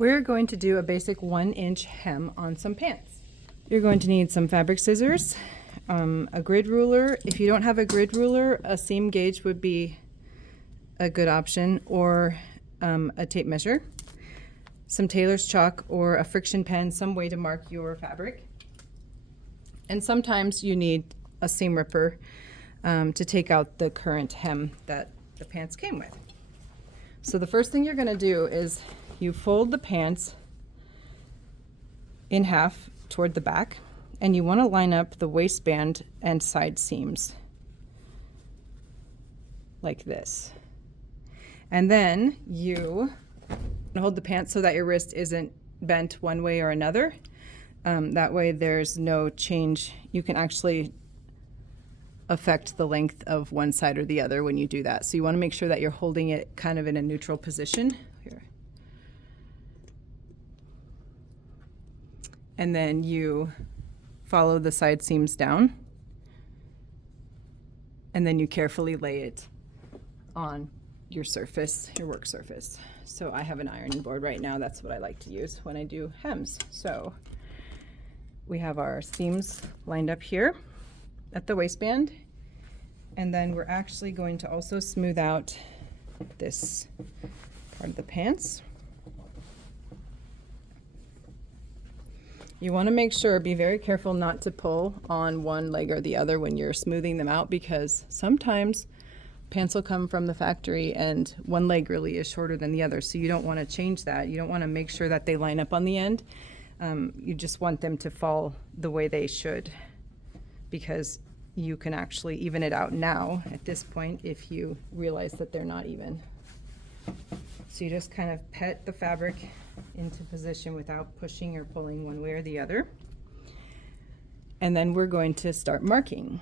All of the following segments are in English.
We're going to do a basic 1-inch hem on some pants. You're going to need some fabric scissors, a grid ruler. If you don't have a grid ruler, a seam gauge would be a good option, or a tape measure, some tailor's chalk or a friction pen, some way to mark your fabric. And sometimes you need a seam ripper to take out the current hem that the pants came with. So the first thing you're going to do is you fold the pants in half toward the back, and you want to line up the waistband and side seams like this. And then you hold the pants so that your wrist isn't bent one way or another. That way there's no change. You can actually affect the length of one side or the other when you do that. So you want to make sure that you're holding it kind of in a neutral position. Here. And then you follow the side seams down, and then you carefully lay it on your surface, your work surface. So I have an ironing board right now. That's what I like to use when I do hems. So we have our seams lined up here at the waistband, and then we're actually going to also smooth out this part of the pants. You want to make sure, be very careful not to pull on one leg or the other when you're smoothing them out, because sometimes pants will come from the factory and one leg really is shorter than the other. So you don't want to change that. You don't want to make sure that they line up on the end. You just want them to fall the way they should, because you can actually even it out now at this point if you realize that they're not even. So you just kind of pet the fabric into position without pushing or pulling one way or the other. And then we're going to start marking.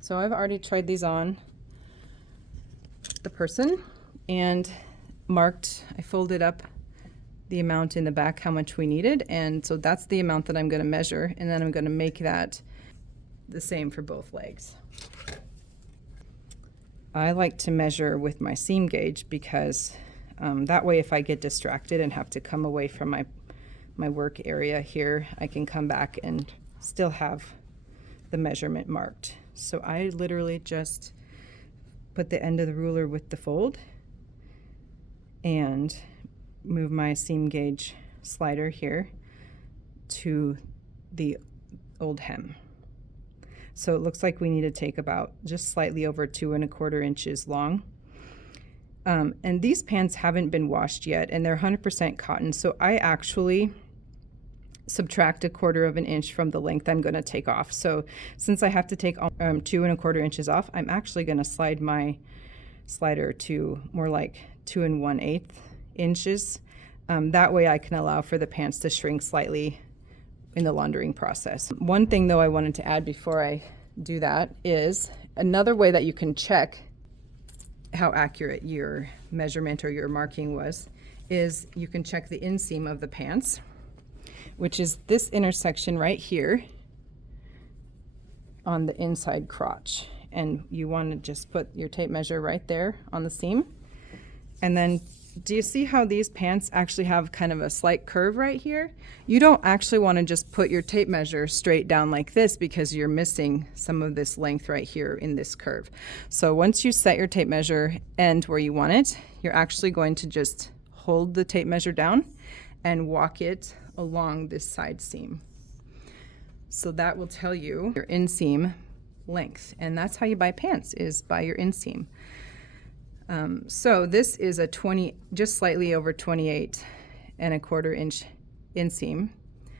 So I've already tried these on the person and marked. I folded up the amount in the back, how much we needed, and so that's the amount that I'm going to measure, and then I'm going to make that the same for both legs. I like to measure with my seam gauge because that way if I get distracted and have to come away from my work area here, I can come back and still have the measurement marked. So I literally just put the end of the ruler with the fold and move my seam gauge slider here to the old hem. So it looks like we need to take about just slightly over 2¼ inches long. And these pants haven't been washed yet, and they're 100% cotton. So I actually subtract 1/4 inch from the length I'm going to take off. So since I have to take 2¼ inches off, I'm actually going to slide my slider to more like 2 1/8 inches. That way I can allow for the pants to shrink slightly in the laundering process. One thing though I wanted to add before I do that is another way that you can check how accurate your measurement or your marking was is you can check the inseam of the pants, which is this intersection right here on the inside crotch. And you want to just put your tape measure right there on the seam. And then do you see how these pants actually have kind of a slight curve right here? You don't actually want to just put your tape measure straight down like this because you're missing some of this length right here in this curve. So once you set your tape measure end where you want it, you're actually going to just hold the tape measure down and walk it along this side seam. So that will tell you your inseam length, and that's how you buy pants, is by your inseam. So this is a just slightly over 28¼ inch inseam.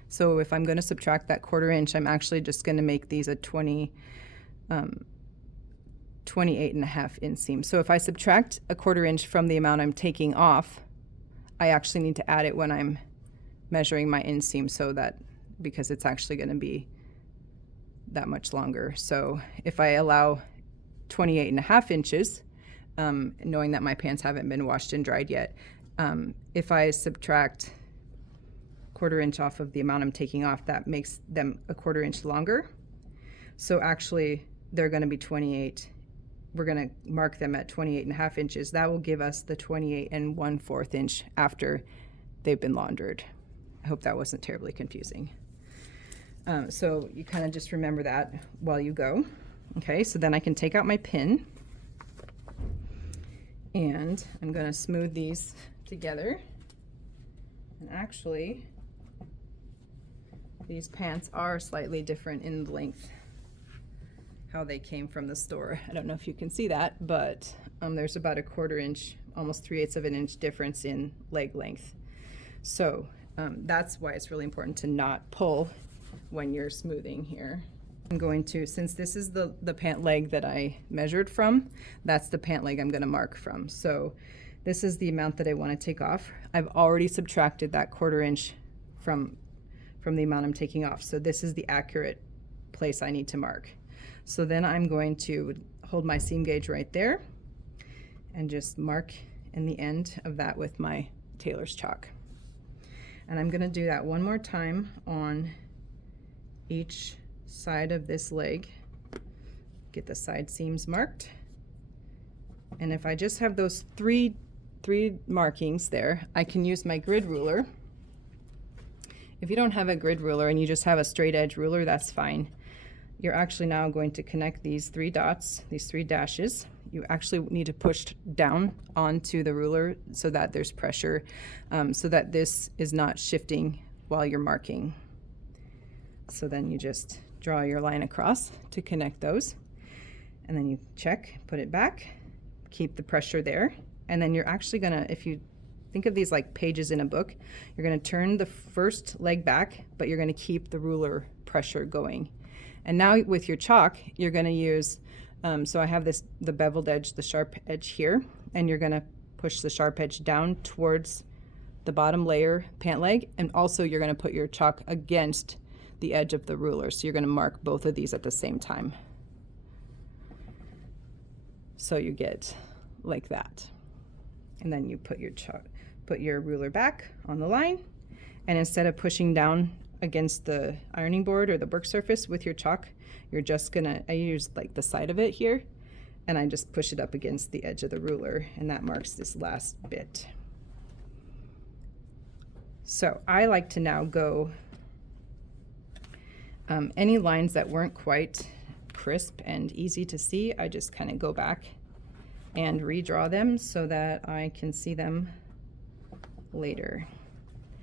So if I'm going to subtract that 1/4 inch, I'm actually just going to make these a 28½ inseam. So if I subtract 1/4 inch from the amount I'm taking off, I actually need to add it when I'm measuring my inseam, so that, because it's actually going to be that much longer. So if I allow 28½ inches, knowing that my pants haven't been washed and dried yet, if I subtract 1/4 inch off of the amount I'm taking off, that makes them 1/4 inch longer. So actually they're going to be 28. We're going to mark them at 28½ inches. That will give us the 28 1/4 inch after they've been laundered. I hope that wasn't terribly confusing. So you kind of just remember that while you go. Okay, so then I can take out my pin, and I'm going to smooth these together. And actually, these pants are slightly different in length, how they came from the store. I don't know if you can see that, but there's about a 1/4 inch, almost 3/8 of an inch difference in leg length. So that's why it's really important to not pull when you're smoothing here. I'm going to, since this is the pant leg that I measured from, that's the pant leg I'm going to mark from. So this is the amount that I want to take off. I've already subtracted that 1/4 inch from the amount I'm taking off. So this is the accurate place I need to mark. So then I'm going to hold my seam gauge right there and just mark in the end of that with my tailor's chalk. And I'm going to do that one more time on each side of this leg. Get the side seams marked. And if I just have those three markings there, I can use my grid ruler. If you don't have a grid ruler and you just have a straight edge ruler, that's fine. You're actually now going to connect these 3 dots, these 3 dashes. You actually need to push down onto the ruler so that there's pressure, so that this is not shifting while you're marking. So then you just draw your line across to connect those, and then you check, put it back, keep the pressure there, and then you're actually gonna, if you think of these like pages in a book, you're gonna turn the first leg back, but you're gonna keep the ruler pressure going. And now with your chalk, you're gonna use, so I have the beveled edge, the sharp edge here, and you're gonna push the sharp edge down towards the bottom layer pant leg, and also you're gonna put your chalk against the edge of the ruler. So you're gonna mark both of these at the same time. So you get like that. And then you put your ruler back on the line, and instead of pushing down against the ironing board or the work surface with your chalk, you're just gonna, I use like the side of it here, and I just push it up against the edge of the ruler, and that marks this last bit. So I like to now go any lines that weren't quite crisp and easy to see, I just kind of go back and redraw them so that I can see them later.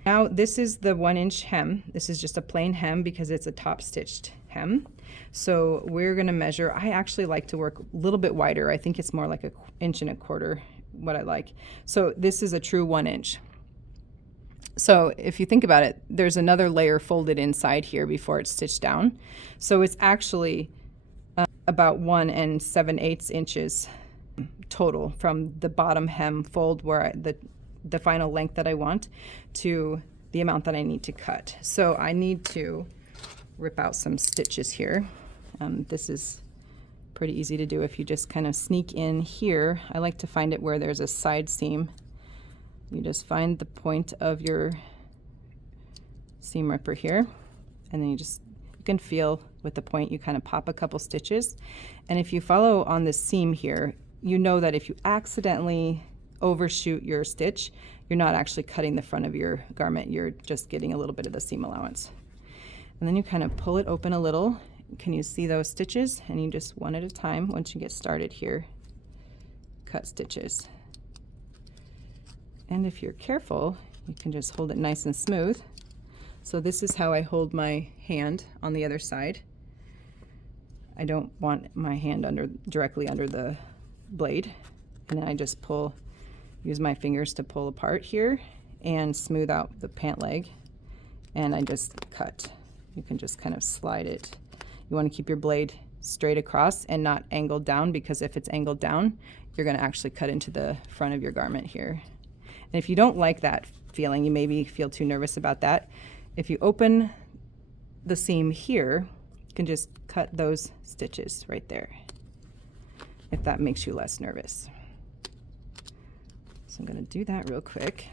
Now this is the 1-inch hem. This is just a plain hem because it's a top stitched hem. So we're gonna measure, I actually like to work a little bit wider. I think it's more like 1.25 inches, what I like. So this is a true 1 inch. So if you think about it, there's another layer folded inside here before it's stitched down. So it's actually about 1 7/8 inches total from the bottom hem fold where the final length that I want to the amount that I need to cut. So I need to rip out some stitches here. This is pretty easy to do if you just kind of sneak in here. I like to find it where there's a side seam. You just find the point of your seam ripper here, and then you can feel with the point, you kind of pop a couple stitches. And if you follow on this seam here, you know that if you accidentally overshoot your stitch, you're not actually cutting the front of your garment, you're just getting a little bit of the seam allowance. And then you kind of pull it open a little. Can you see those stitches? And you just one at a time, once you get started here, cut stitches. And if you're careful, you can just hold it nice and smooth. So this is how I hold my hand on the other side. I don't want my hand directly under the blade. And then I just use my fingers to pull apart here and smooth out the pant leg. And I just cut. You can just kind of slide it. You want to keep your blade straight across and not angled down, because if it's angled down, you're going to actually cut into the front of your garment here. And if you don't like that feeling, you maybe feel too nervous about that, if you open the seam here, you can just cut those stitches right there, if that makes you less nervous. So I'm going to do that real quick.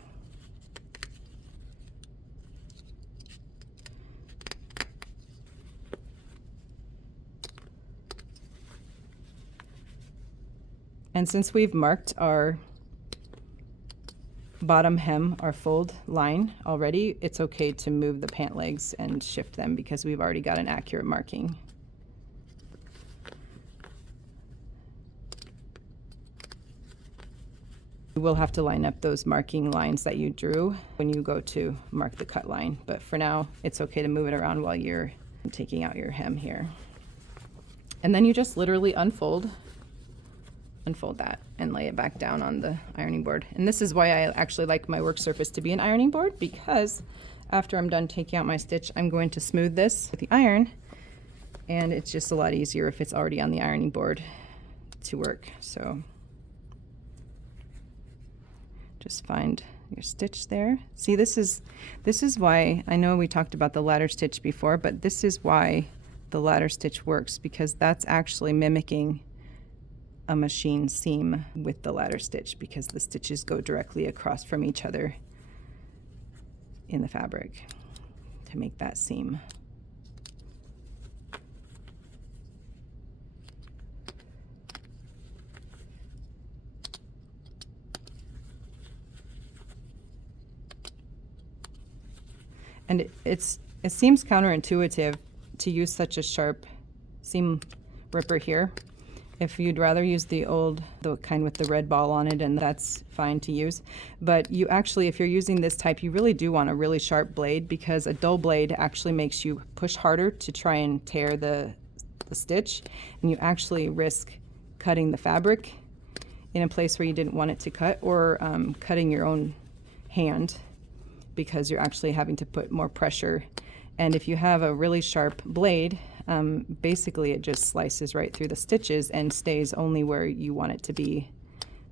And since we've marked our bottom hem, our fold line already, it's okay to move the pant legs and shift them because we've already got an accurate marking. You will have to line up those marking lines that you drew when you go to mark the cut line, but for now it's okay to move it around while you're taking out your hem here. And then you just literally unfold that and lay it back down on the ironing board. And this is why I actually like my work surface to be an ironing board, because after I'm done taking out my stitch, I'm going to smooth this with the iron, and it's just a lot easier if it's already on the ironing board to work. So just find your stitch there. See, this is why, I know we talked about the ladder stitch before, but this is why the ladder stitch works, because that's actually mimicking a machine seam with the ladder stitch, because the stitches go directly across from each other in the fabric to make that seam. And it seems counterintuitive to use such a sharp seam ripper here. If you'd rather use the kind with the red ball on it, and that's fine to use. But you actually, if you're using this type, you really do want a really sharp blade, because a dull blade actually makes you push harder to try and tear the stitch, and you actually risk cutting the fabric in a place where you didn't want it to cut, or cutting your own hand, because you're actually having to put more pressure. And if you have a really sharp blade, basically it just slices right through the stitches and stays only where you want it to be,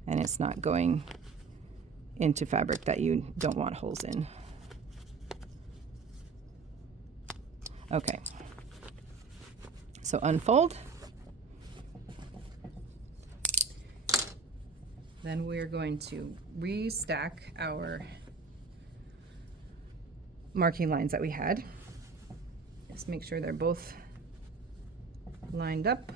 and it's not going into fabric that you don't want holes in. Okay, so unfold. Then we're going to restack our marking lines that we had. Just make sure they're both lined up.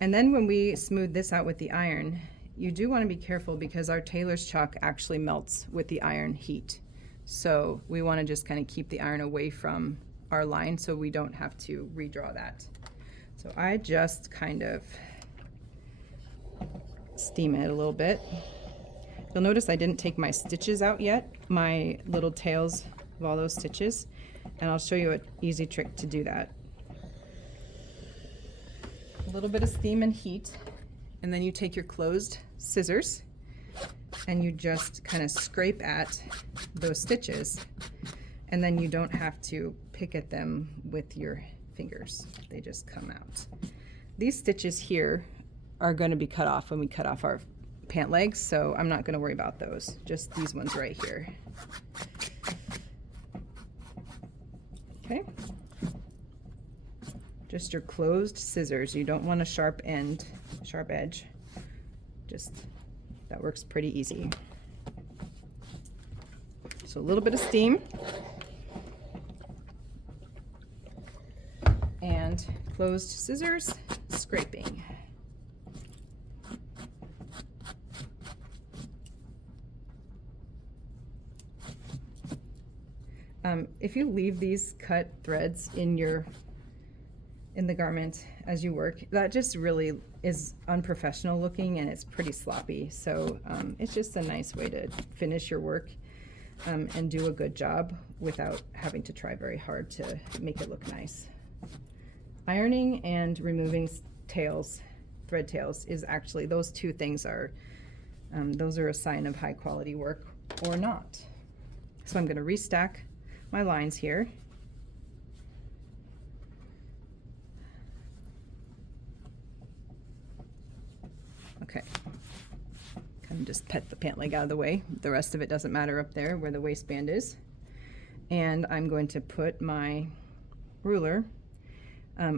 And then when we smooth this out with the iron, you do want to be careful, because our tailor's chalk actually melts with the iron heat. So we want to just kind of keep the iron away from our line so we don't have to redraw that. So I just kind of steam it a little bit. You'll notice I didn't take my stitches out yet, my little tails of all those stitches, and I'll show you an easy trick to do that. A little bit of steam and heat, and then you take your closed scissors and you just kind of scrape at those stitches, and then you don't have to pick at them with your fingers. They just come out. These stitches here are going to be cut off when we cut off our pant legs, so I'm not going to worry about those, just these ones right here. Okay, just your closed scissors. You don't want a sharp edge. Just, that works pretty easy. So a little bit of steam and closed scissors, scraping. If you leave these cut threads in the garment as you work, that just really is unprofessional looking, and it's pretty sloppy. So it's just a nice way to finish your work and do a good job without having to try very hard to make it look nice. Ironing and removing tails, thread tails, is actually, those two things are, those are a sign of high quality work or not. So I'm going to restack my lines here. Okay, kind of just pet the pant leg out of the way. The rest of it doesn't matter up there where the waistband is. And I'm going to put my ruler.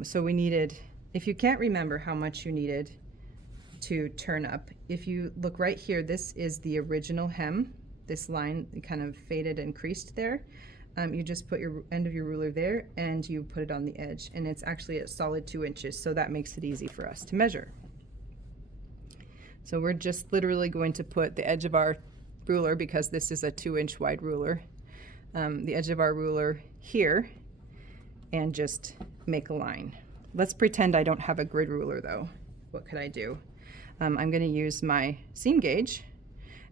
So we needed, if you can't remember how much you needed to turn up, if you look right here, this is the original hem. This line kind of faded and creased there. You just put your end of your ruler there and you put it on the edge, and it's actually a solid 2 inches, so that makes it easy for us to measure. So we're just literally going to put the edge of our ruler, because this is a 2-inch wide ruler, the edge of our ruler here, and just make a line. Let's pretend I don't have a grid ruler though. What could I do? I'm going to use my seam gauge,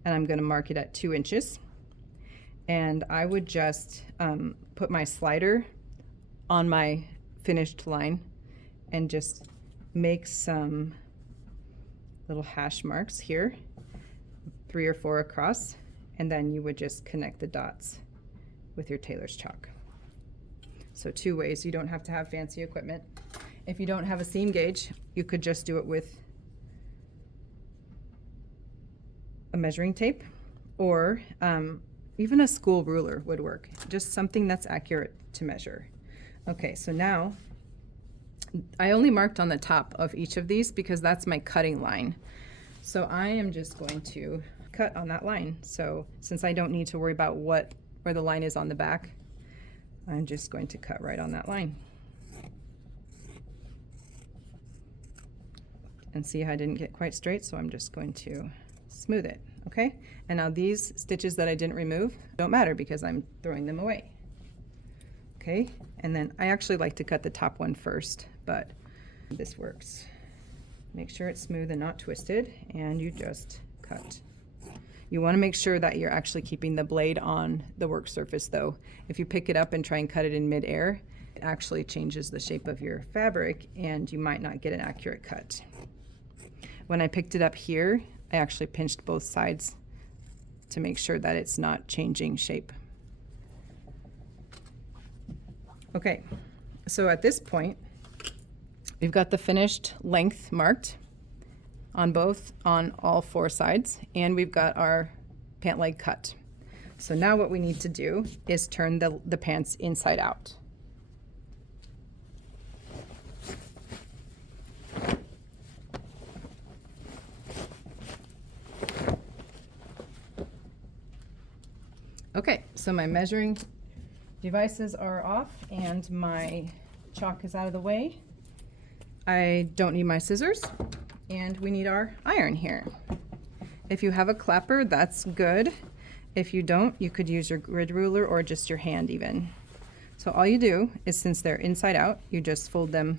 and I'm going to mark it at 2 inches. And I would just put my slider on my finished line and just make some little hash marks here, 3 or 4 across, and then you would just connect the dots with your tailor's chalk. So 2 ways. You don't have to have fancy equipment. If you don't have a seam gauge, you could just do it with a measuring tape, or even a school ruler would work. Just something that's accurate to measure. Okay, so now I only marked on the top of each of these because that's my cutting line. So I am just going to cut on that line. So since I don't need to worry about where the line is on the back, I'm just going to cut right on that line. And see how I didn't get quite straight, so I'm just going to smooth it, okay? And now these stitches that I didn't remove don't matter because I'm throwing them away. Okay, and then I actually like to cut the top one first, but this works. Make sure it's smooth and not twisted, and you just cut. You want to make sure that you're actually keeping the blade on the work surface though. If you pick it up and try and cut it in mid-air, it actually changes the shape of your fabric and you might not get an accurate cut. When I picked it up here, I actually pinched both sides to make sure that it's not changing shape. Okay, so at this point, we've got the finished length marked on all 4 sides, and we've got our pant leg cut. So now what we need to do is turn the pants inside out. Okay, so my measuring devices are off and my chalk is out of the way. I don't need my scissors, and we need our iron here. If you have a clapper, that's good. If you don't, you could use your grid ruler or just your hand even. So all you do is, since they're inside out, you just fold the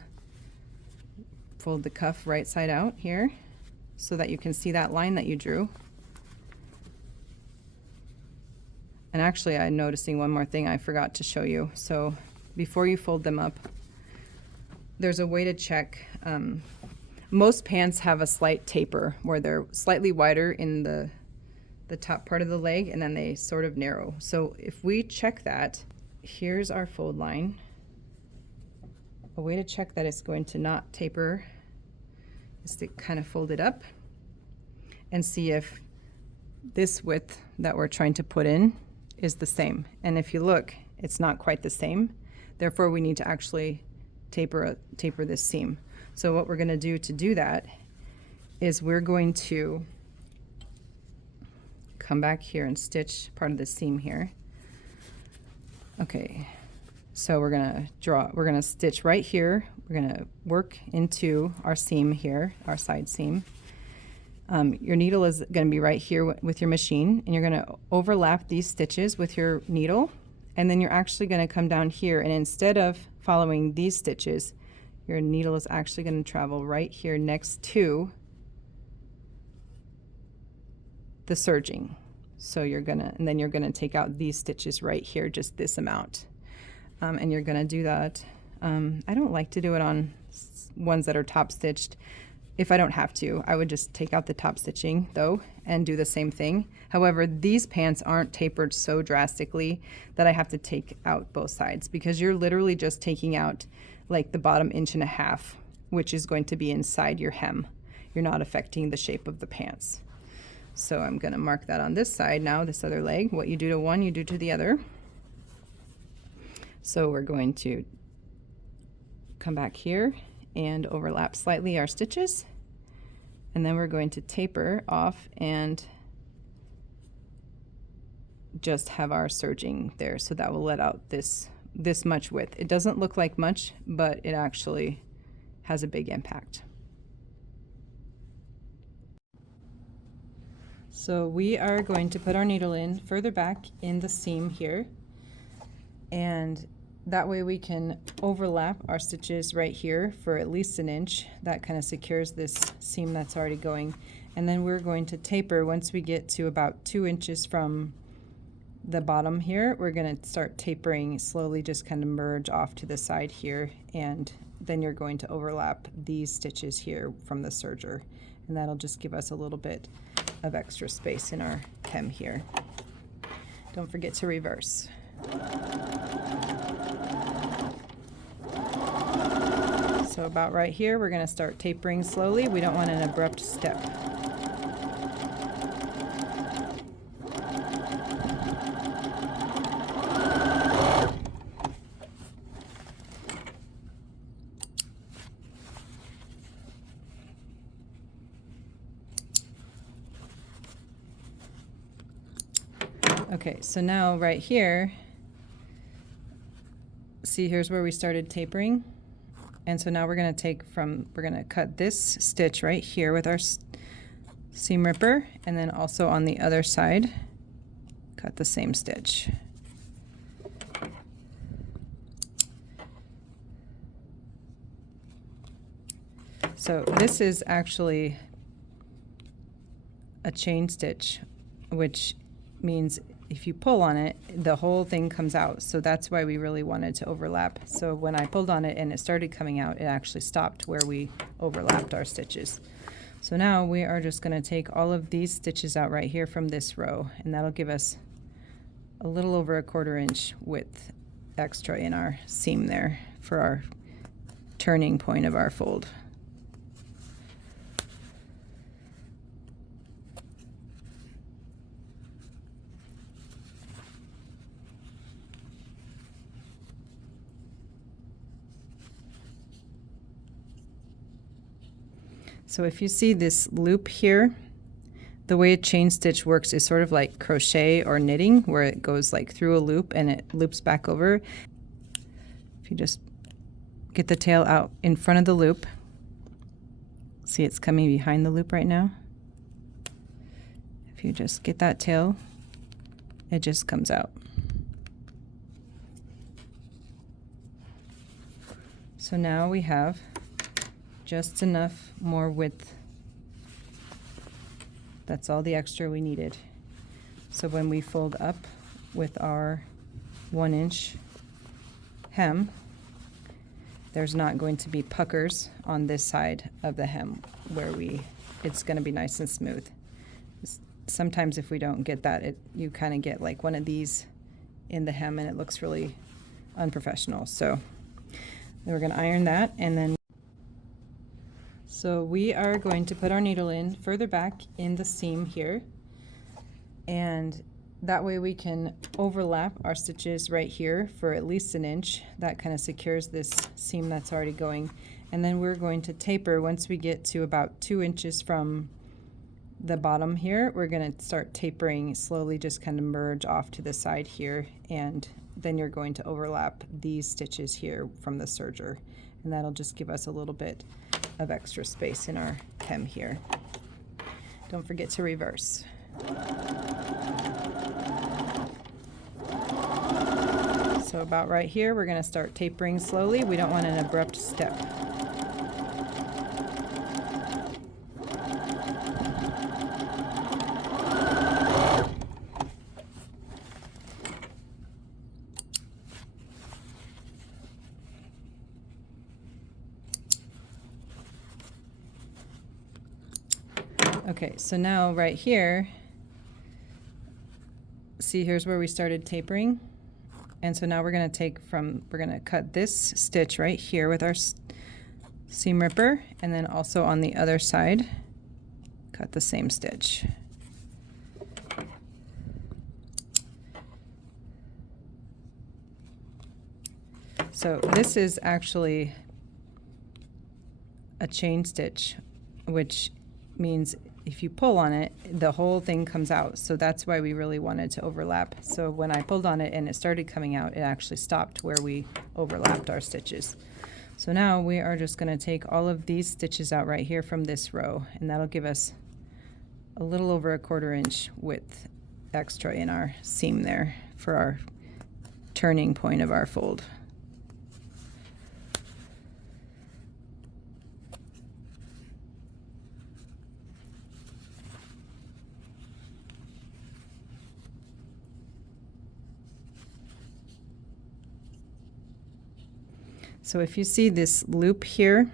cuff right side out here so that you can see that line that you drew. And actually, I'm noticing one more thing I forgot to show you. So before you fold them up, there's a way to check. Most pants have a slight taper where they're slightly wider in the top part of the leg, and then they sort of narrow. So if we check that, here's our fold line. A way to check that it's going to not taper is to kind of fold it up and see if this width that we're trying to put in is the same. And if you look, it's not quite the same. Therefore, we need to actually taper this seam. So what we're going to do that is we're going to come back here and stitch part of the seam here. Okay, so we're going to stitch right here. We're going to work into our seam here, our side seam. Your needle is going to be right here with your machine, and you're going to overlap these stitches with your needle, and then you're actually going to come down here, and instead of following these stitches, your needle is actually going to travel right here next to the serging. So and then you're going to take out these stitches right here, just this amount, and you're going to do that. I don't like to do it on ones that are top stitched. If I don't have to, I would just take out the top stitching though and do the same thing. However, these pants aren't tapered so drastically that I have to take out both sides, because you're literally just taking out like the bottom 1.5 inches, which is going to be inside your hem. You're not affecting the shape of the pants. So I'm going to mark that on this side now, this other leg. What you do to one, you do to the other. So we're going to come back here and overlap slightly our stitches, and then we're going to taper off and just have our serging there, so that will let out this much width. It doesn't look like much, but it actually has a big impact. So we are going to put our needle in further back in the seam here, and that way we can overlap our stitches right here for at least an inch. That kind of secures this seam that's already going. And then we're going to taper once we get to about 2 inches from the bottom here. We're going to start tapering slowly, just kind of merge off to the side here, and then you're going to overlap these stitches here from the serger, and that'll just give us a little bit of extra space in our hem here. Don't forget to reverse. So about right here, we're going to start tapering slowly. We don't want an abrupt step. Okay, so now right here, see, here's where we started tapering. And so now we're going to cut this stitch right here with our seam ripper, and then also on the other side, cut the same stitch. So this is actually a chain stitch, which means if you pull on it, the whole thing comes out. So that's why we really wanted to overlap. So when I pulled on it and it started coming out, it actually stopped where we overlapped our stitches. So now we are just going to take all of these stitches out right here from this row, and that'll give us a little over 1/4 inch width extra in our seam there for our turning point of our fold. So if you see this loop here, the way a chain stitch works is sort of like crochet or knitting, where it goes like through a loop and it loops back over. If you just get the tail out in front of the loop, see it's coming behind the loop right now. If you just get that tail, it just comes out. So now we have just enough more width. That's all the extra we needed. So when we fold up with our 1 inch hem, there's not going to be puckers on this side of the hem where it's going to be nice and smooth. Sometimes if we don't get that, you kind of get like one of these in the hem and it looks really unprofessional. So then we're going to iron that, and then so we are going to put our needle in further back in the seam here, and that way we can overlap our stitches right here for at least an inch. That kind of secures this seam that's already going. And then we're going to taper once we get to about 2 inches from the bottom here. We're going to start tapering slowly, just kind of merge off to the side here, and then you're going to overlap these stitches here from the serger, and that'll just give us a little bit of extra space in our hem here. Don't forget to reverse. So about right here, we're going to start tapering slowly. We don't want an abrupt step. Okay, so now right here, see, here's where we started tapering. And so now we're going to cut this stitch right here with our seam ripper, and then also on the other side, cut the same stitch. So this is actually a chain stitch, which means if you pull on it, the whole thing comes out. So that's why we really wanted to overlap. So when I pulled on it and it started coming out, it actually stopped where we overlapped our stitches. So now we are just going to take all of these stitches out right here from this row, and that'll give us a little over a 1/4 inch width extra in our seam there for our turning point of our fold. So if you see this loop here,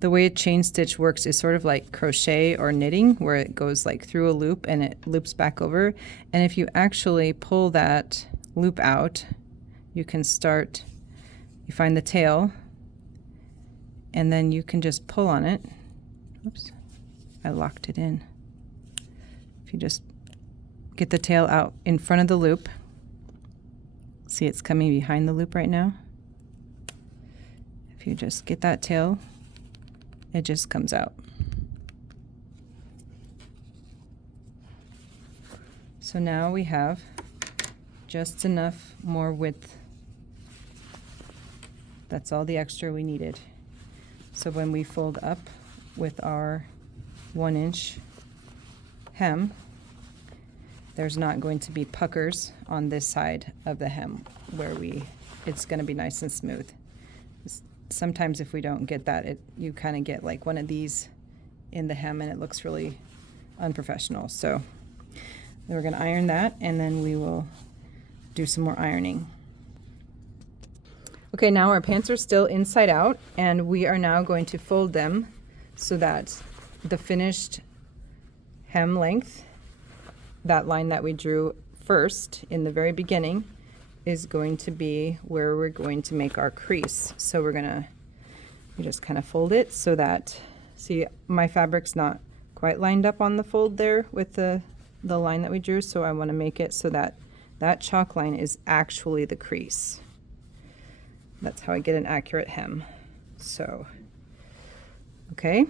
the way a chain stitch works is sort of like crochet or knitting, where it goes like through a loop and it loops back over. And if you actually pull that loop out, you can start, you find the tail, and then you can just pull on it. Oops, I locked it in. If you just get the tail out in front of the loop, see it's coming behind the loop right now. If you just get that tail, it just comes out. So now we have just enough more width. That's all the extra we needed. So when we fold up with our 1 inch hem, there's not going to be puckers on this side of the hem where it's going to be nice and smooth. Sometimes if we don't get that, you kind of get like one of these in the hem and it looks really unprofessional. So we're going to iron that, and then we will do some more ironing. Okay, now our pants are still inside out, and we are now going to fold them so that the finished hem length, that line that we drew first in the very beginning, is going to be where we're going to make our crease. So we just kind of fold it so that, see, my fabric's not quite lined up on the fold there with the line that we drew, so I want to make it so that that chalk line is actually the crease. That's how I get an accurate hem. So, okay,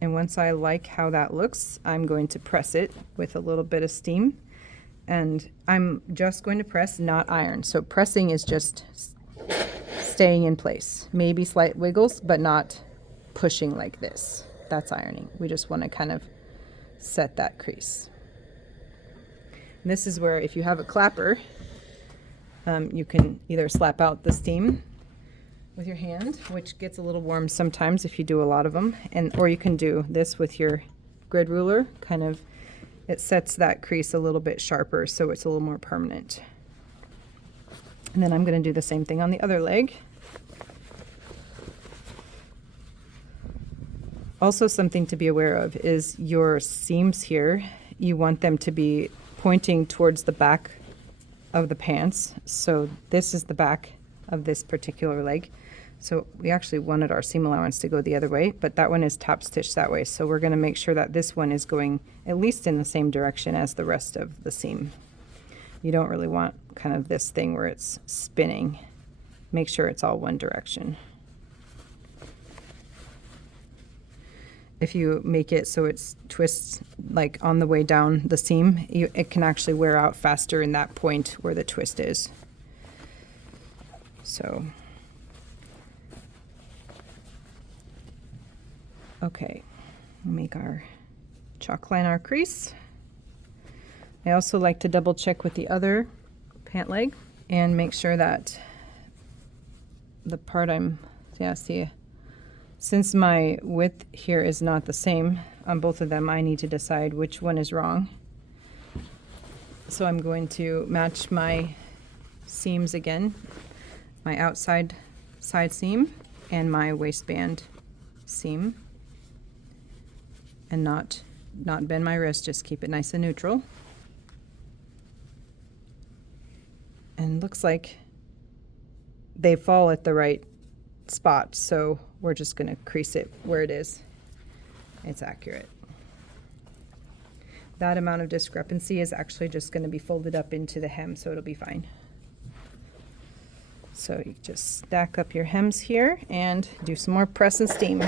and once I like how that looks, I'm going to press it with a little bit of steam. And I'm just going to press, not iron. So pressing is just staying in place. Maybe slight wiggles, but not pushing like this. That's ironing. We just want to kind of set that crease. And this is where, if you have a clapper, you can either slap out the steam with your hand, which gets a little warm sometimes if you do a lot of them, or you can do this with your grid ruler, kind of. It sets that crease a little bit sharper, so it's a little more permanent. And then I'm going to do the same thing on the other leg. Also, something to be aware of is your seams here. You want them to be pointing towards the back of the pants. So this is the back of this particular leg. So we actually wanted our seam allowance to go the other way, but that one is top stitched that way. So we're going to make sure that this one is going at least in the same direction as the rest of the seam. You don't really want kind of this thing where it's spinning. Make sure it's all one direction. If you make it so it twists like on the way down the seam, it can actually wear out faster in that point where the twist is. So okay, we'll make our chalk line our crease. I also like to double check with the other pant leg and make sure that the part since my width here is not the same on both of them, I need to decide which one is wrong. So I'm going to match my seams again, my outside side seam and my waistband seam, and not bend my wrist, just keep it nice and neutral. And looks like they fall at the right spot, so we're just going to crease it where it is. It's accurate. That amount of discrepancy is actually just going to be folded up into the hem, so it'll be fine. So you just stack up your hems here and do some more press and steam.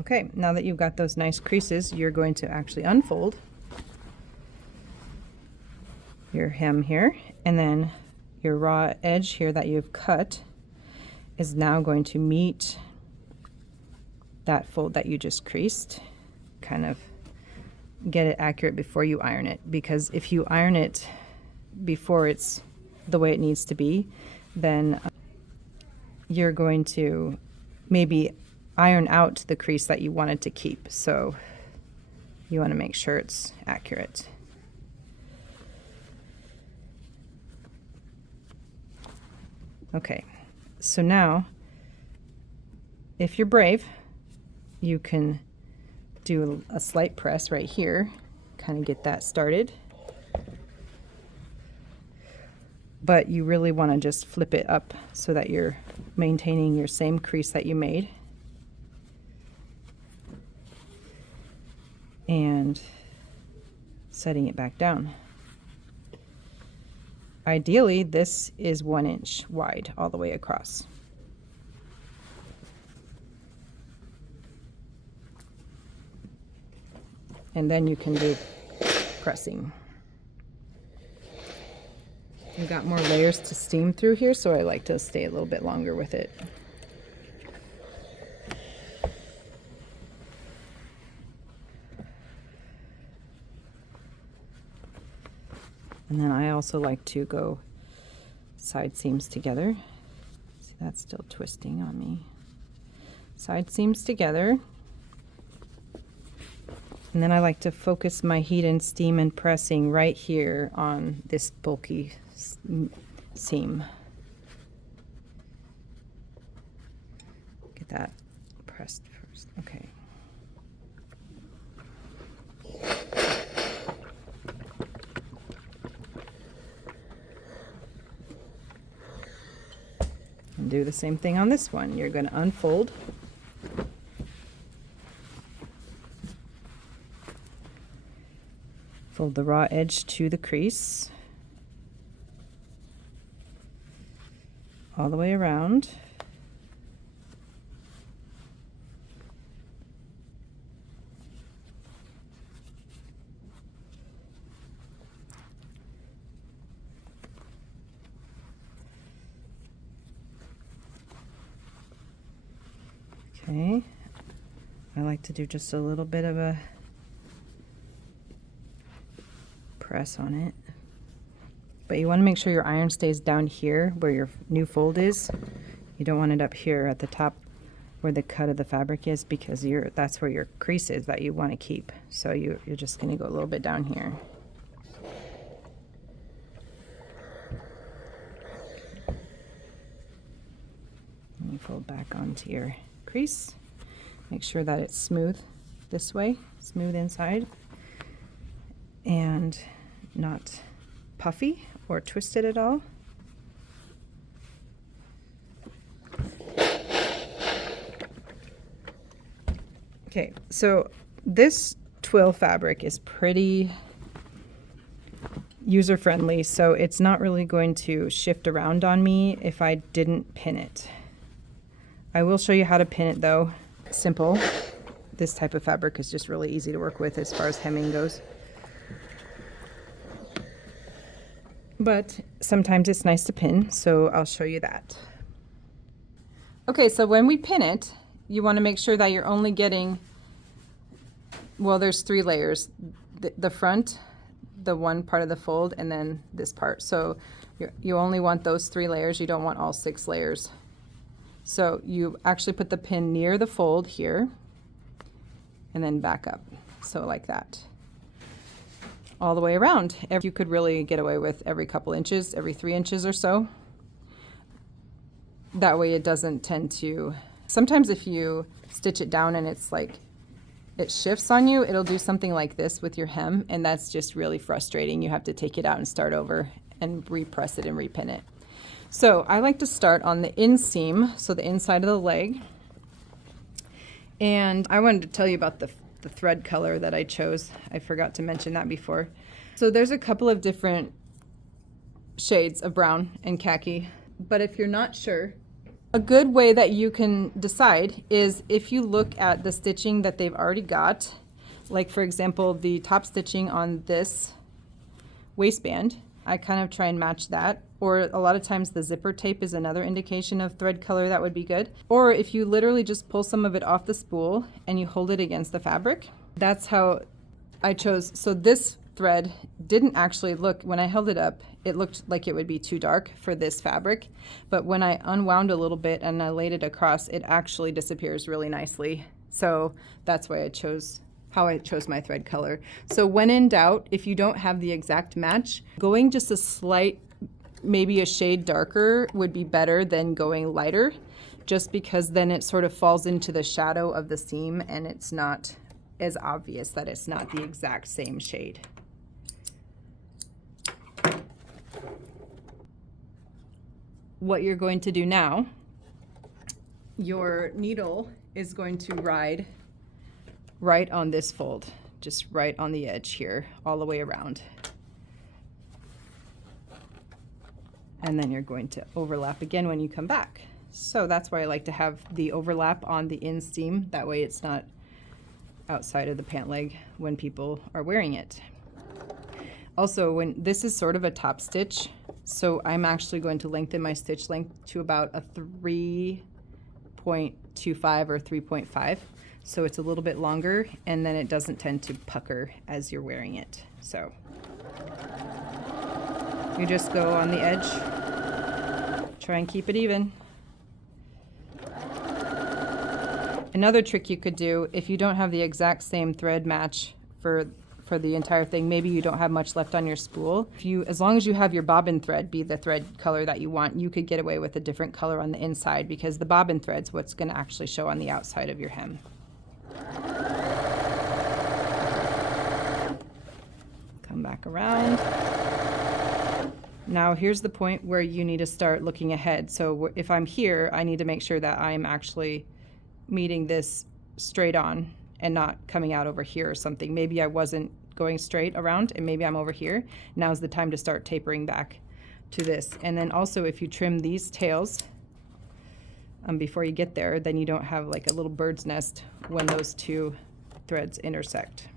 Okay, now that you've got those nice creases, you're going to actually unfold your hem here and then your raw edge here that you've cut is now going to meet that fold that you just creased. Kind of get it accurate before you iron it, because if you iron it before it's the way it needs to be, then you're going to maybe iron out the crease that you wanted to keep. So you want to make sure it's accurate. Okay, so now if you're brave, you can do a slight press right here, kind of get that started. But you really want to just flip it up so that you're maintaining your same crease that you made. And setting it back down. Ideally, this is 1 inch wide all the way across. And then you can do pressing. We've got more layers to steam through here, so I like to stay a little bit longer with it. And then I also like to go side seams together. See, that's still twisting on me. Side seams together. And then I like to focus my heat and steam and pressing right here on this bulky seam. Get that pressed first. Okay. And do the same thing on this one. You're going to unfold. Fold the raw edge to the crease. All the way around. Okay, I like to do just a little bit of a press on it, but you want to make sure your iron stays down here where your new fold is. You don't want it up here at the top where the cut of the fabric is, because that's where your crease is that you want to keep. So you're just going to go a little bit down here. And you fold back onto your crease. Make sure that it's smooth this way, smooth inside, and not puffy or twisted at all. Okay, so this twill fabric is pretty user-friendly, so it's not really going to shift around on me if I didn't pin it. I will show you how to pin it though. Simple. This type of fabric is just really easy to work with as far as hemming goes. But sometimes it's nice to pin, so I'll show you that. Okay, so when we pin it, you want to make sure that you're only getting, well, there's 3 layers. The front, the one part of the fold, and then this part. So you only want those 3 layers. You don't want all 6 layers. So you actually put the pin near the fold here and then back up. So like that. All the way around. You could really get away with every couple inches, every 3 inches or so. That way it doesn't tend to, sometimes if you stitch it down and it's like, it shifts on you, it'll do something like this with your hem, and that's just really frustrating. You have to take it out and start over and repress it and repin it. So I like to start on the inseam, so the inside of the leg. And I wanted to tell you about the thread color that I chose. I forgot to mention that before. So there's a couple of different shades of brown and khaki, but if you're not sure, a good way that you can decide is if you look at the stitching that they've already got, like for example, the top stitching on this waistband, I kind of try and match that or a lot of times the zipper tape is another indication of thread color that would be good. Or if you literally just pull some of it off the spool and you hold it against the fabric. That's how I chose. So this thread didn't actually look, when I held it up, it looked like it would be too dark for this fabric. But when I unwound a little bit and I laid it across, it actually disappears really nicely. So that's why how I chose my thread color. So when in doubt, if you don't have the exact match, going just a slight, maybe a shade darker would be better than going lighter, just because then it sort of falls into the shadow of the seam and it's not as obvious that it's not the exact same shade. What you're going to do now, your needle is going to ride right on this fold, just right on the edge here, all the way around. And then you're going to overlap again when you come back. So that's why I like to have the overlap on the inseam. That way it's not outside of the pant leg when people are wearing it. Also, when this is sort of a top stitch, so I'm actually going to lengthen my stitch length to about a 3.25 or 3.5. So it's a little bit longer, and then it doesn't tend to pucker as you're wearing it. So you just go on the edge, try and keep it even. Another trick you could do, if you don't have the exact same thread match for the entire thing, maybe you don't have much left on your spool. As long as you have your bobbin thread be the thread color that you want, you could get away with a different color on the inside, because the bobbin thread's what's going to actually show on the outside of your hem. Come back around. Now here's the point where you need to start looking ahead. So if I'm here, I need to make sure that I'm actually meeting this straight on and not coming out over here or something. Maybe I wasn't going straight around and maybe I'm over here. Now's the time to start tapering back to this. And then also, if you trim these tails before you get there, then you don't have like a little bird's nest when those two threads intersect.